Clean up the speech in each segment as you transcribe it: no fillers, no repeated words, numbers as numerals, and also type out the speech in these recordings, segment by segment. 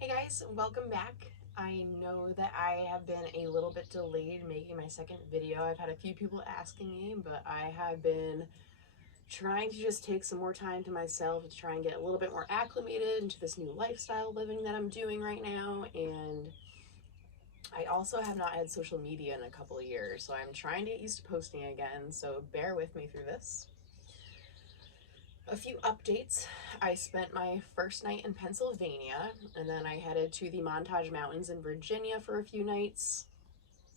Hey guys, welcome back. I know that I have been a little bit delayed making my second video. I've had a few people asking me, but I have been trying to just take some more time to myself to try and get a little bit more acclimated into this new lifestyle living that I'm doing right now. And I also have not had social media in a couple of years, so I'm trying to get used to posting again, so bear with me through this. A few updates. I spent my first night in Pennsylvania, and then I headed to the Montage Mountains in Virginia for a few nights.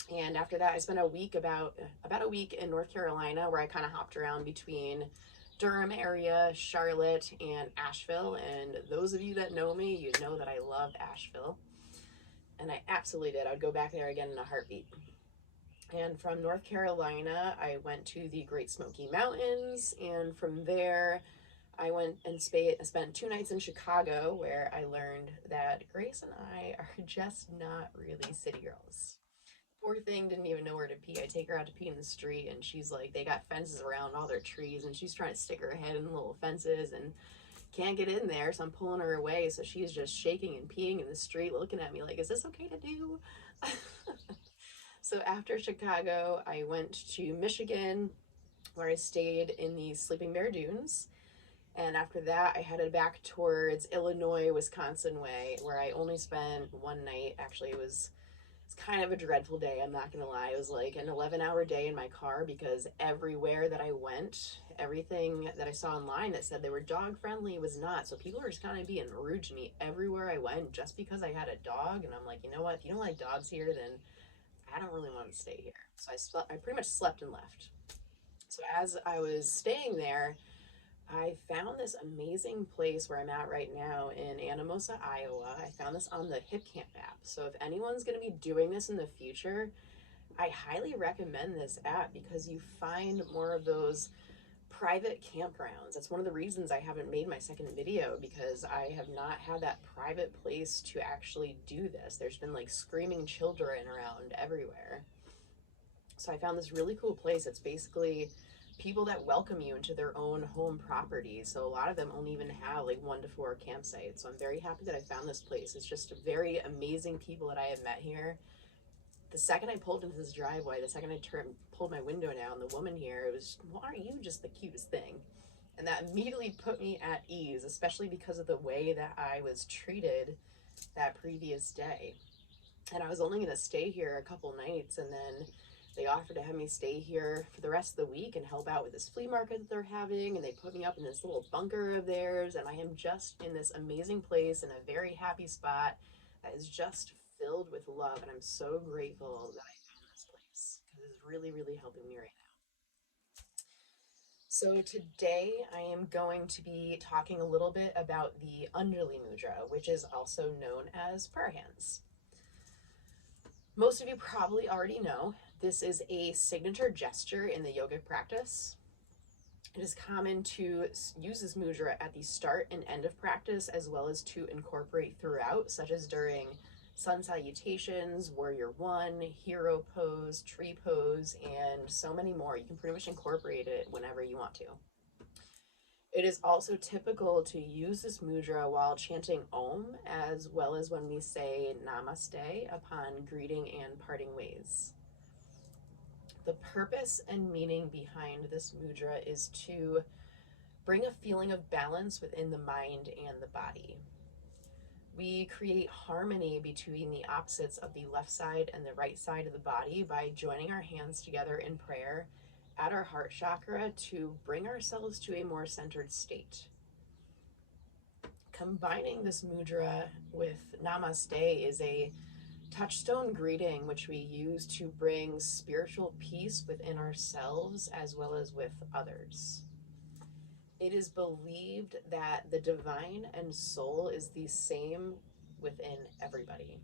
And after that, I spent about a week in North Carolina, where I kind of hopped around between Durham area, Charlotte, and Asheville. And those of you that know me, you know that I love Asheville, and I absolutely did. I would go back there again in a heartbeat. And from North Carolina, I went to the Great Smoky Mountains, and from there I went and spent 2 nights in Chicago, where I learned that Grace and I are just not really city girls. Poor thing didn't even know where to pee. I take her out to pee in the street, and she's like, they got fences around all their trees, and she's trying to stick her head in the little fences and can't get in there. So I'm pulling her away. So she's just shaking and peeing in the street, looking at me like, is this okay to do? So after Chicago, I went to Michigan, where I stayed in the Sleeping Bear Dunes. And after that, I headed back towards Illinois, Wisconsin way, where I only spent one night. Actually, it's kind of a dreadful day, I'm not gonna lie. It was like an 11-hour day in my car, because everywhere that I went, everything that I saw online that said they were dog friendly was not. So people were just kind of being rude to me everywhere I went just because I had a dog. And I'm like, you know what? If you don't like dogs here, then I don't really want to stay here. So I pretty much slept and left. So as I was staying there, I found this amazing place where I'm at right now in Anamosa, Iowa. I found this on the Hip Camp app. So if anyone's going to be doing this in the future, I highly recommend this app, because you find more of those private campgrounds. That's one of the reasons I haven't made my second video, because I have not had that private place to actually do this. There's been like screaming children around everywhere. So I found this really cool place. It's basically people that welcome you into their own home property. So a lot of them only even have like 1 to 4 campsites. So I'm very happy that I found this place. It's just very amazing people that I have met here. The second I pulled into this driveway, the second I pulled my window down, the woman here, it was, well, aren't you just the cutest thing? And that immediately put me at ease, especially because of the way that I was treated that previous day. And I was only going to stay here a couple nights, and then they offered to have me stay here for the rest of the week and help out with this flea market that they're having. And they put me up in this little bunker of theirs, and I am just in this amazing place in a very happy spot that is just filled with love. And I'm so grateful that I found this place, because it's really, really helping me right now. So today I am going to be talking a little bit about the Anjali Mudra, which is also known as prayer hands. Most of you probably already know this is a signature gesture in the yogic practice. It is common to use this mudra at the start and end of practice, as well as to incorporate throughout, such as during sun salutations, warrior one, hero pose, tree pose, and so many more. You can pretty much incorporate it whenever you want to. It is also typical to use this mudra while chanting Om, as well as when we say Namaste upon greeting and parting ways. The purpose and meaning behind this mudra is to bring a feeling of balance within the mind and the body. We create harmony between the opposites of the left side and the right side of the body by joining our hands together in prayer at our heart chakra to bring ourselves to a more centered state. Combining this mudra with Namaste is a touchstone greeting which we use to bring spiritual peace within ourselves as well as with others. It is believed that the divine and soul is the same within everybody.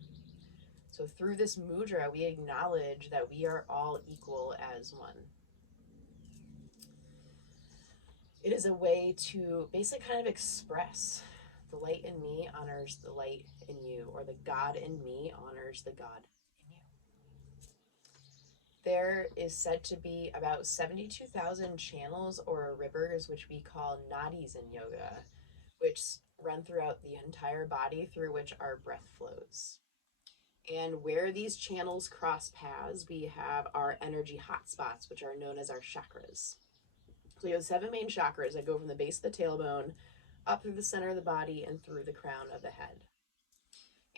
So through this mudra, we acknowledge that we are all equal as one. It is a way to basically kind of express the light in me honors the light in you, or the God in me honors the God in you. There is said to be about 72,000 channels or rivers, which we call nadis in yoga, which run throughout the entire body through which our breath flows. And where these channels cross paths, we have our energy hotspots, which are known as our chakras. So we have 7 main chakras that go from the base of the tailbone up through the center of the body and through the crown of the head.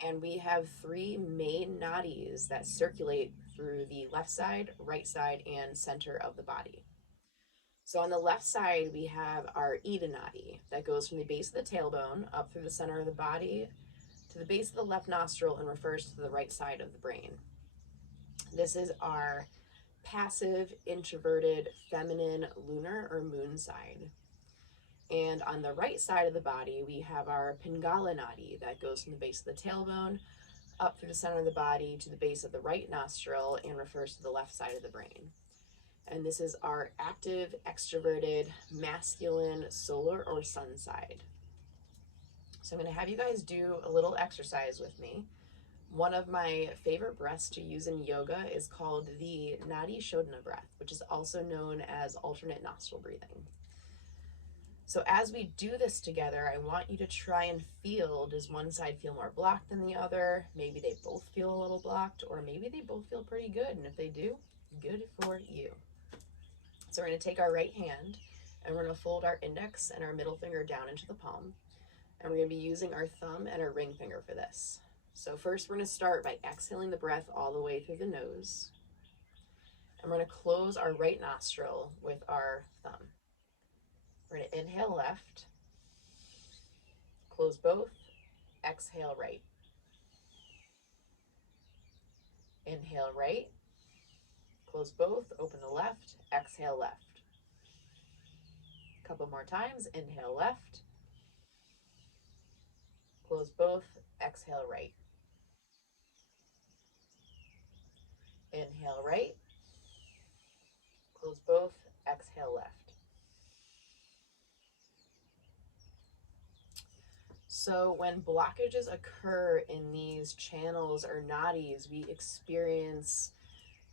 And we have 3 main nadis that circulate through the left side, right side, and center of the body. So on the left side, we have our Ida nadi that goes from the base of the tailbone up through the center of the body to the base of the left nostril and refers to the right side of the brain. This is our passive, introverted, feminine, lunar, or moon side. And on the right side of the body, we have our Pingala nadi that goes from the base of the tailbone up through the center of the body to the base of the right nostril and refers to the left side of the brain. And this is our active, extroverted, masculine, solar, or sun side. So I'm going to have you guys do a little exercise with me. One of my favorite breaths to use in yoga is called the Nadi Shodhana breath, which is also known as alternate nostril breathing. So as we do this together, I want you to try and feel, does one side feel more blocked than the other? Maybe they both feel a little blocked, or maybe they both feel pretty good. And if they do, good for you. So we're going to take our right hand and we're going to fold our index and our middle finger down into the palm. And we're going to be using our thumb and our ring finger for this. So first we're going to start by exhaling the breath all the way through the nose. And we're going to close our right nostril with our thumb. We're going to inhale left, close both, exhale right. Inhale right, close both, open the left, exhale left. A couple more times, inhale left, close both, exhale right. Inhale right, close both, exhale left. So when blockages occur in these channels or nadis, we experience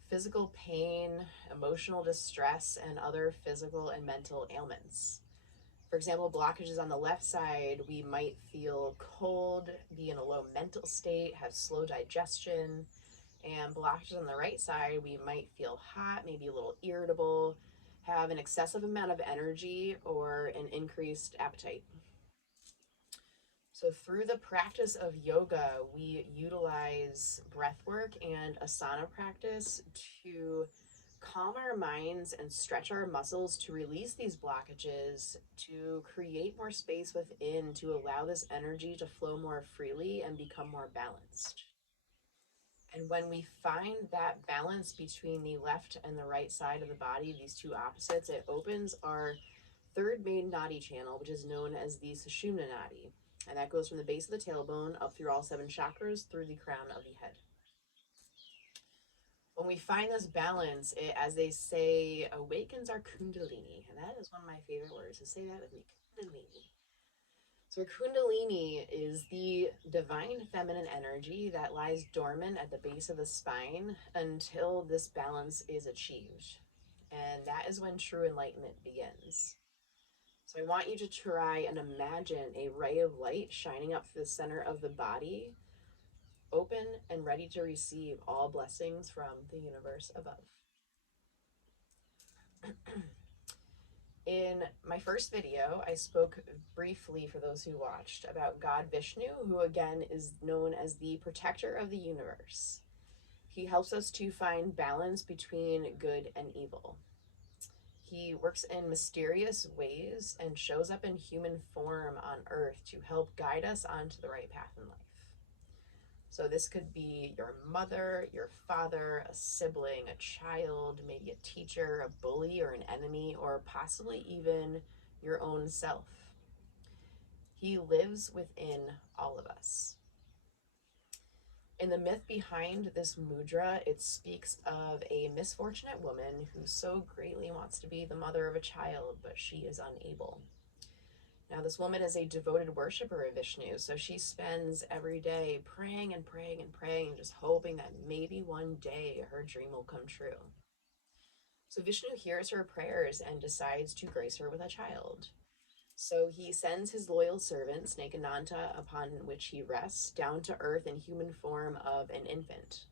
physical pain, emotional distress, and other physical and mental ailments. For example, blockages on the left side, we might feel cold, be in a low mental state, have slow digestion. And blockages on the right side, we might feel hot, maybe a little irritable, have an excessive amount of energy, or an increased appetite. So through the practice of yoga, we utilize breath work and asana practice to calm our minds and stretch our muscles to release these blockages, to create more space within, to allow this energy to flow more freely and become more balanced. And when we find that balance between the left and the right side of the body, these two opposites, it opens our 3rd main nadi channel, which is known as the Sushumna nadi. And that goes from the base of the tailbone up through all 7 chakras through the crown of the head. When we find this balance, it, as they say, awakens our kundalini. And that is one of my favorite words. So say that with me, kundalini. So kundalini is the divine feminine energy that lies dormant at the base of the spine until this balance is achieved. And that is when true enlightenment begins. So I want you to try and imagine a ray of light shining up through the center of the body, open and ready to receive all blessings from the universe above. In my first video, I spoke briefly, for those who watched, about God Vishnu, who again is known as the protector of the universe. He helps us to find balance between good and evil. He works in mysterious ways and shows up in human form on earth to help guide us onto the right path in life. So this could be your mother, your father, a sibling, a child, maybe a teacher, a bully, or an enemy, or possibly even your own self. He lives within all of us. In the myth behind this mudra, it speaks of a misfortunate woman who so greatly wants to be the mother of a child, but she is unable. Now, this woman is a devoted worshiper of Vishnu, so she spends every day praying and praying and praying, just hoping that maybe one day her dream will come true. So Vishnu hears her prayers and decides to grace her with a child. So he sends his loyal servant, Snake Ananta, upon which he rests, down to earth in human form of an infant.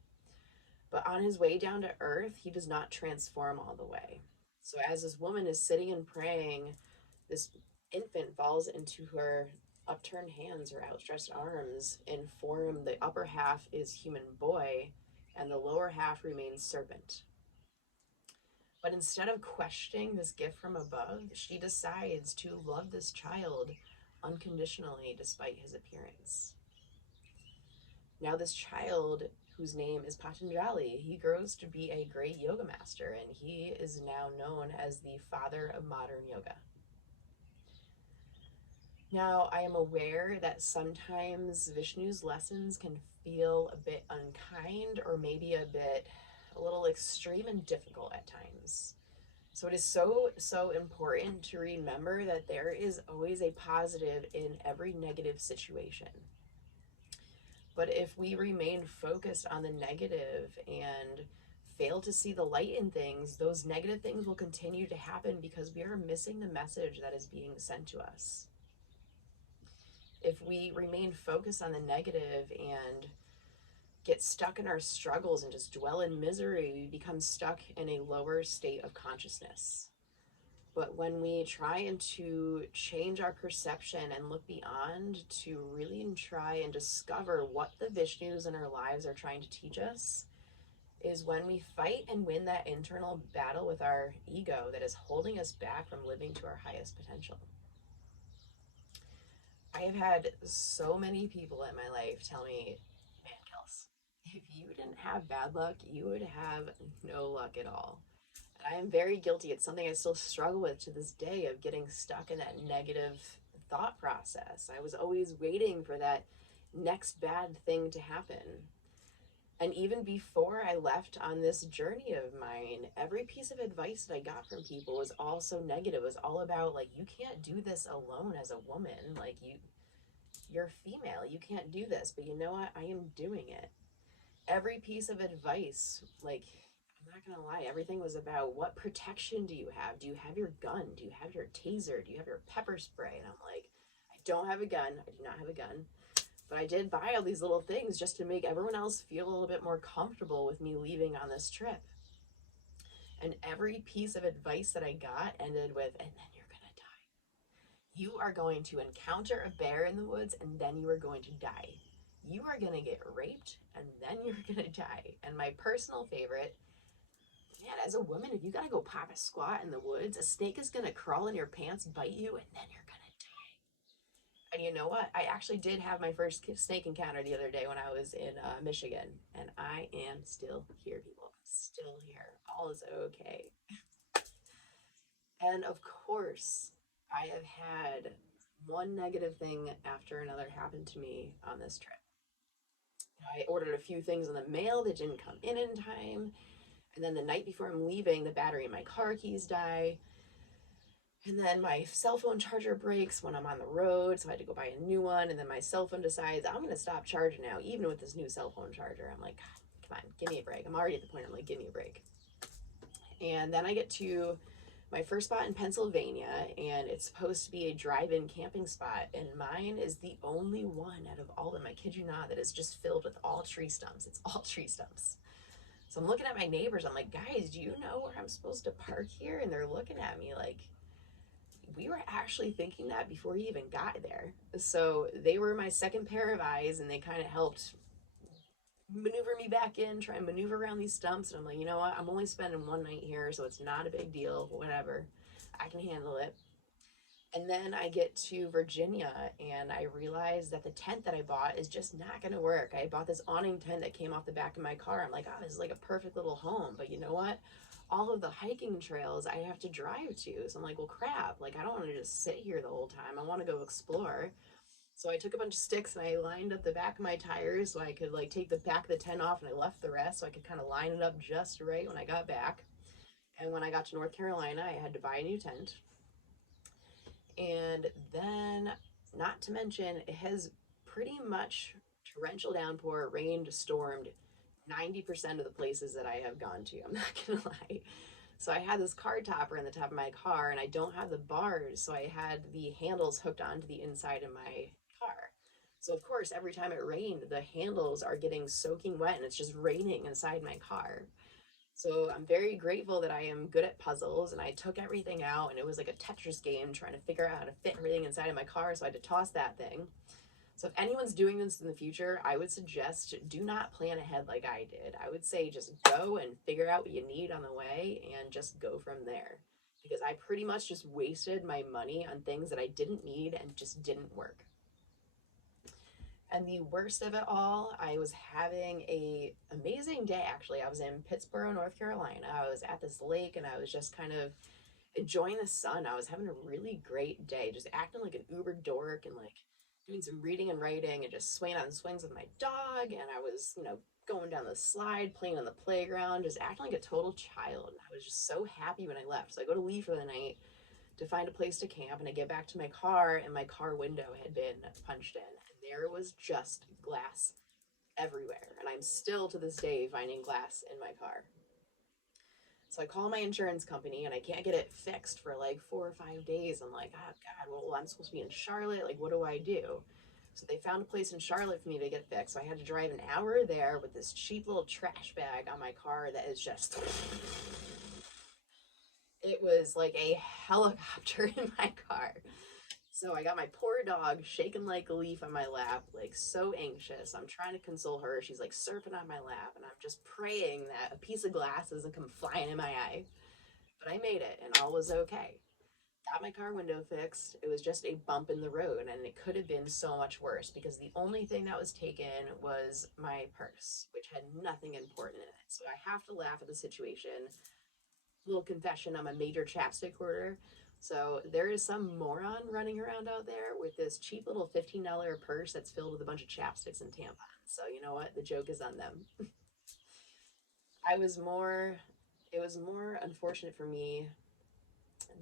But on his way down to earth, he does not transform all the way. So as this woman is sitting and praying, this infant falls into her upturned hands or outstretched arms in form. The upper half is human boy, and the lower half remains serpent. But instead of questioning this gift from above, she decides to love this child unconditionally despite his appearance. Now, this child, whose name is Patanjali, he grows to be a great yoga master, and he is now known as the father of modern yoga. Now, I am aware that sometimes Vishnu's lessons can feel a bit unkind or maybe a little extreme and difficult at times. So it is so important to remember that there is always a positive in every negative situation. But if we remain focused on the negative and fail to see the light in things, those negative things will continue to happen because we are missing the message that is being sent to us. If we remain focused on the negative and get stuck in our struggles and just dwell in misery, we become stuck in a lower state of consciousness. But when we try and to change our perception and look beyond to really try and discover what the Vishnus in our lives are trying to teach us, is when we fight and win that internal battle with our ego that is holding us back from living to our highest potential. I have had so many people in my life tell me, man, Kels, if you didn't have bad luck, you would have no luck at all. And I am very guilty. It's something I still struggle with to this day, of getting stuck in that negative thought process. I was always waiting for that next bad thing to happen. And even before I left on this journey of mine, every piece of advice that I got from people was all so negative. It was all about, like, you can't do this alone as a woman. Like, you're female, you can't do this. But you know what? I am doing it. Every piece of advice, like, I'm not gonna lie, everything was about, what protection do you have? Do you have your gun? Do you have your taser? Do you have your pepper spray? And I'm like, I don't have a gun. I do not have a gun. But I did buy all these little things just to make everyone else feel a little bit more comfortable with me leaving on this trip. And every piece of advice that I got ended with, and then you're gonna die. You are going to encounter a bear in the woods, and then you are going to die. You are gonna get raped, and then you're gonna die. And my personal favorite, man, as a woman, if you gotta go pop a squat in the woods, a snake is gonna crawl in your pants, bite you, and then you're gonna die. And you know what? I actually did have my first snake encounter the other day when I was in Michigan, and I am still here, people. I'm still here. All is okay. And of course, I have had one negative thing after another happen to me on this trip. I ordered a few things in the mail that didn't come in time. And then the night before I'm leaving, the battery in my car keys die. And then my cell phone charger breaks when I'm on the road, so I had to go buy a new one. And then my cell phone decides I'm going to stop charging now, even with this new cell phone charger. I'm like, God, come on, give me a break. I'm already at the point I'm like, give me a break. And then I get to my first spot in Pennsylvania, and it's supposed to be a drive-in camping spot. And mine is the only one out of all of them, I kid you not, that is just filled with all tree stumps. It's all tree stumps. So I'm looking at my neighbors. I'm like, guys, do you know where I'm supposed to park here? And they're looking at me like, we were actually thinking that before you even got there. So they were my second pair of eyes, and they kind of helped maneuver me back in, try and maneuver around these stumps. And I'm like, you know what? I'm only spending one night here, so it's not a big deal. Whatever. I can handle it. And then I get to Virginia, and I realize that the tent that I bought is just not going to work. I bought this awning tent that came off the back of my car. I'm like, oh, this is like a perfect little home. But you know what? All of the hiking trails I have to drive to. So I'm like, well, crap. Like, I don't want to just sit here the whole time. I want to go explore. So I took a bunch of sticks and I lined up the back of my tires so I could like take the back of the tent off, and I left the rest so I could kind of line it up just right when I got back. And when I got to North Carolina, I had to buy a new tent. And then, not to mention, it has pretty much torrential downpour, rained, stormed 90% of the places that I have gone to. I'm not gonna lie. So I had this card topper in the top of my car, and I don't have the bars, so I had the handles hooked onto the inside of my car. So of course, every time it rained, the handles are getting soaking wet, and it's just raining inside my car. So I'm very grateful that I am good at puzzles, and I took everything out, and it was like a Tetris game trying to figure out how to fit everything inside of my car, so I had to toss that thing. So if anyone's doing this in the future, I would suggest do not plan ahead like I did. I would say just go and figure out what you need on the way and just go from there. Because I pretty much just wasted my money on things that I didn't need and just didn't work. And the worst of it all, I was having a amazing day actually. I was in Pittsburgh, North Carolina. I was at this lake and I was just kind of enjoying the sun. I was having a really great day, just acting like an uber dork and like doing some reading and writing and just swinging on swings with my dog. And I was, going down the slide, playing on the playground, just acting like a total child. And I was just so happy when I left. So I go to leave for the night to find a place to camp, and I get back to my car, and my car window had been punched in, and there was just glass everywhere. And I'm still to this day finding glass in my car. So I call my insurance company and I can't get it fixed for like 4 or 5 days. I'm like, oh God, well, I'm supposed to be in Charlotte. Like, what do I do? So they found a place in Charlotte for me to get fixed. So I had to drive an hour there with this cheap little trash bag on my car that is just, it was like a helicopter in my car. So I got my poor dog shaking like a leaf on my lap, like so anxious. I'm trying to console her. She's like surfing on my lap, and I'm just praying that a piece of glass doesn't come flying in my eye. But I made it, and all was okay. Got my car window fixed. It was just a bump in the road, and it could have been so much worse because the only thing that was taken was my purse, which had nothing important in it. So I have to laugh at the situation. Little confession, I'm a major chapstick hoarder. So there is some moron running around out there with this cheap little $15 purse that's filled with a bunch of chapsticks and tampons. So you know what? The joke is on them. I was more, it was more unfortunate for me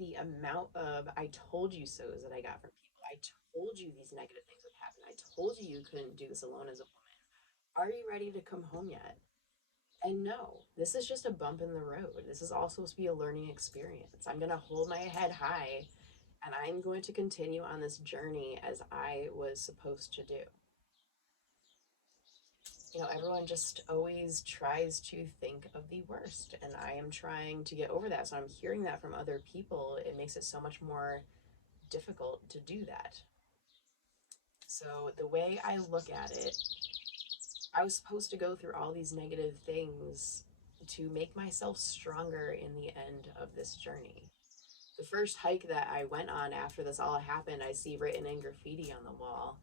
the amount of I told you so's that I got from people. I told you these negative things would happen. I told you you couldn't do this alone as a woman. Are you ready to come home yet? And no, this is just a bump in the road. This is all supposed to be a learning experience. I'm going to hold my head high and I'm going to continue on this journey as I was supposed to do. Everyone just always tries to think of the worst, and I am trying to get over that. So I'm hearing that from other people. It makes it so much more difficult to do that. So the way I look at it, I was supposed to go through all these negative things to make myself stronger in the end of this journey. The first hike that I went on after this all happened, I see written in graffiti on the wall,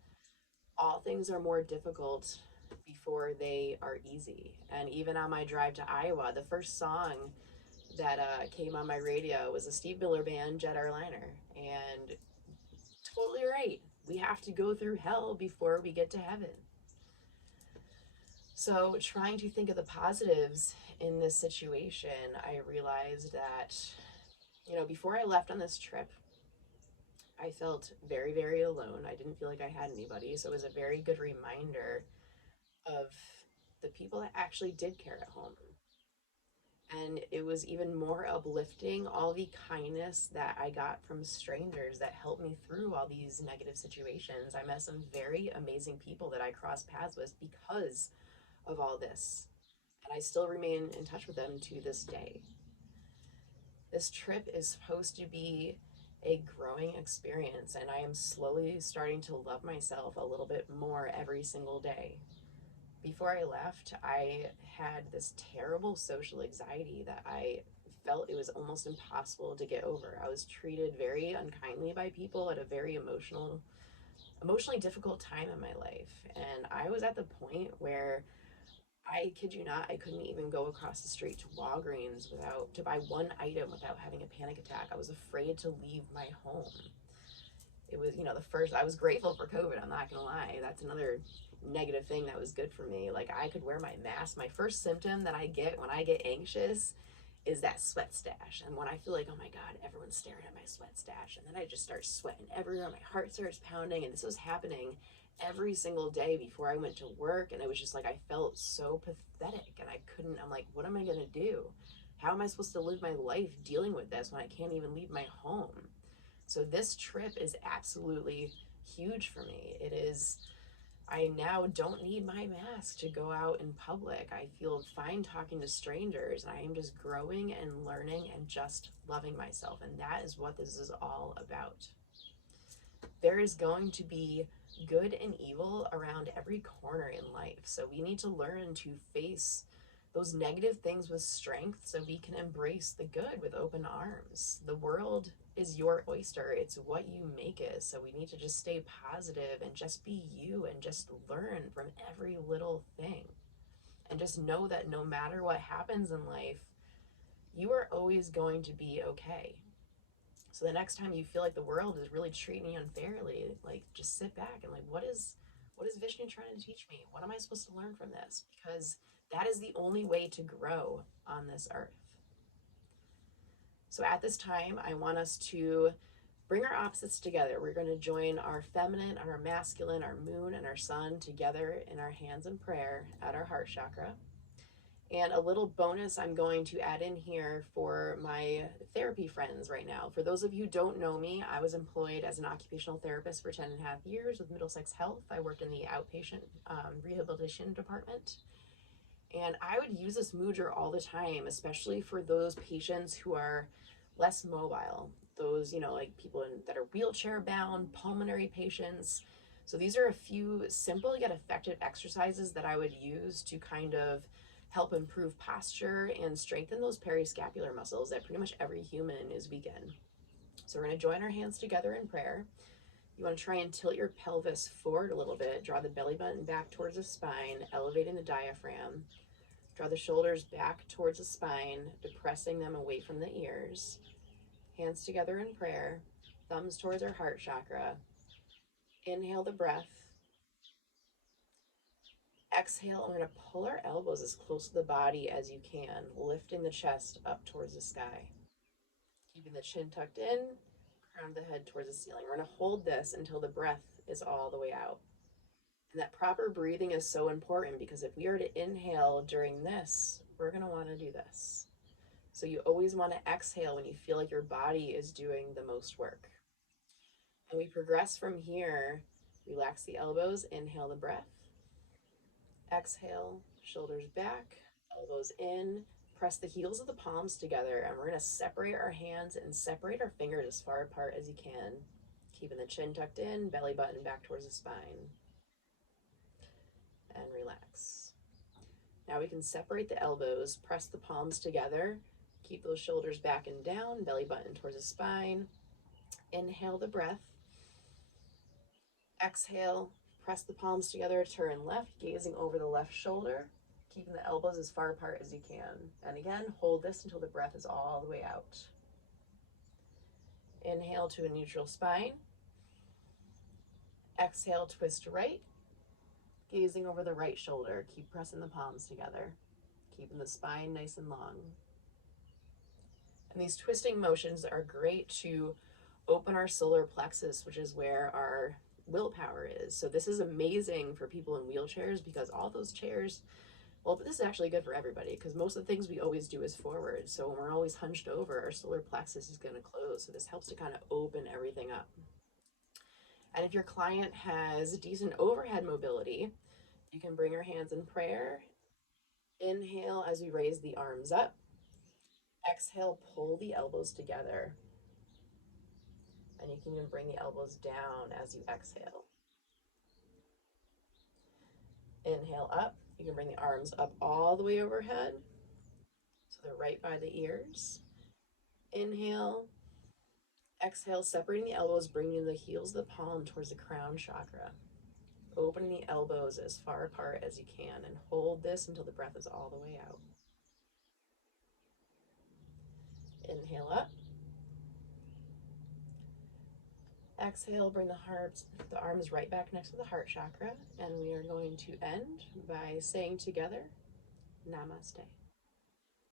all things are more difficult before they are easy. And even on my drive to Iowa, the first song that came on my radio was a Steve Miller Band, Jet Airliner. And totally right. We have to go through hell before we get to heaven. So trying to think of the positives in this situation, I realized that, before I left on this trip, I felt very, very alone. I didn't feel like I had anybody. So it was a very good reminder of the people that actually did care at home. And it was even more uplifting, all the kindness that I got from strangers that helped me through all these negative situations. I met some very amazing people that I crossed paths with because of all this. And I still remain in touch with them to this day. This trip is supposed to be a growing experience, and I am slowly starting to love myself a little bit more every single day. Before I left, I had this terrible social anxiety that I felt it was almost impossible to get over. I was treated very unkindly by people at a very emotionally difficult time in my life. And I was at the point where, I kid you not, I couldn't even go across the street to Walgreens to buy one item without having a panic attack. I was afraid to leave my home. It was, I was grateful for COVID, I'm not gonna lie. That's another negative thing that was good for me. Like, I could wear my mask. My first symptom that I get when I get anxious is that sweat stash. And when I feel like, oh my God, everyone's staring at my sweat stash, and then I just start sweating everywhere, my heart starts pounding, and this was happening every single day before I went to work. And it was just like, I felt so pathetic, and I'm like, what am I gonna do? How am I supposed to live my life dealing with this when I can't even leave my home? So this trip is absolutely huge for me. It is, I now don't need my mask to go out in public. I feel fine talking to strangers, and I am just growing and learning and just loving myself. And that is what this is all about. There is going to be good and evil around every corner in life. So we need to learn to face those negative things with strength so we can embrace the good with open arms. The world is your oyster. It's what you make it. So we need to just stay positive and just be you and just learn from every little thing. And just know that no matter what happens in life, you are always going to be okay. So the next time you feel like the world is really treating you unfairly, like just sit back and like, what is Vishnu trying to teach me? What am I supposed to learn from this? Because that is the only way to grow on this earth. So at this time, I want us to bring our opposites together. We're going to join our feminine, our masculine, our moon, and our sun together in our hands in prayer at our heart chakra. And a little bonus I'm going to add in here for my therapy friends right now. For those of you who don't know me, I was employed as an occupational therapist for 10 and a half years with Middlesex Health. I worked in the outpatient rehabilitation department. And I would use this mudra all the time, especially for those patients who are less mobile. Those, like people that are wheelchair bound, pulmonary patients. So these are a few simple yet effective exercises that I would use to kind of help improve posture and strengthen those periscapular muscles that pretty much every human is weak in. So we're going to join our hands together in prayer. You want to try and tilt your pelvis forward a little bit. Draw the belly button back towards the spine, elevating the diaphragm. Draw the shoulders back towards the spine, depressing them away from the ears. Hands together in prayer, thumbs towards our heart chakra. Inhale the breath. Exhale, I'm going to pull our elbows as close to the body as you can, lifting the chest up towards the sky. Keeping the chin tucked in, crown of the head towards the ceiling. We're going to hold this until the breath is all the way out. And that proper breathing is so important because if we are to inhale during this, we're going to want to do this. So you always want to exhale when you feel like your body is doing the most work. And we progress from here. Relax the elbows, inhale the breath. Exhale, shoulders back, elbows in, press the heels of the palms together, and we're going to separate our hands and separate our fingers as far apart as you can, keeping the chin tucked in, belly button back towards the spine, and relax. Now we can separate the elbows, press the palms together, keep those shoulders back and down, belly button towards the spine. Inhale the breath. Exhale, press the palms together, turn left, gazing over the left shoulder, keeping the elbows as far apart as you can. And again, hold this until the breath is all the way out. Inhale to a neutral spine. Exhale, twist right, gazing over the right shoulder. Keep pressing the palms together, keeping the spine nice and long. And these twisting motions are great to open our solar plexus, which is where our willpower is. So this is amazing for people in wheelchairs because all those chairs, well, this is actually good for everybody because most of the things we always do is forward. So when we're always hunched over, our solar plexus is going to close. So this helps to kind of open everything up. And if your client has decent overhead mobility, you can bring your hands in prayer. Inhale as we raise the arms up. Exhale, pull the elbows together. And you can even bring the elbows down as you exhale. Inhale up. You can bring the arms up all the way overhead, so they're right by the ears. Inhale. Exhale, separating the elbows, bringing the heels of the palm towards the crown chakra. Opening the elbows as far apart as you can, and hold this until the breath is all the way out. Inhale up. Exhale, bring the arms right back next to the heart chakra, and we are going to end by saying together, Namaste.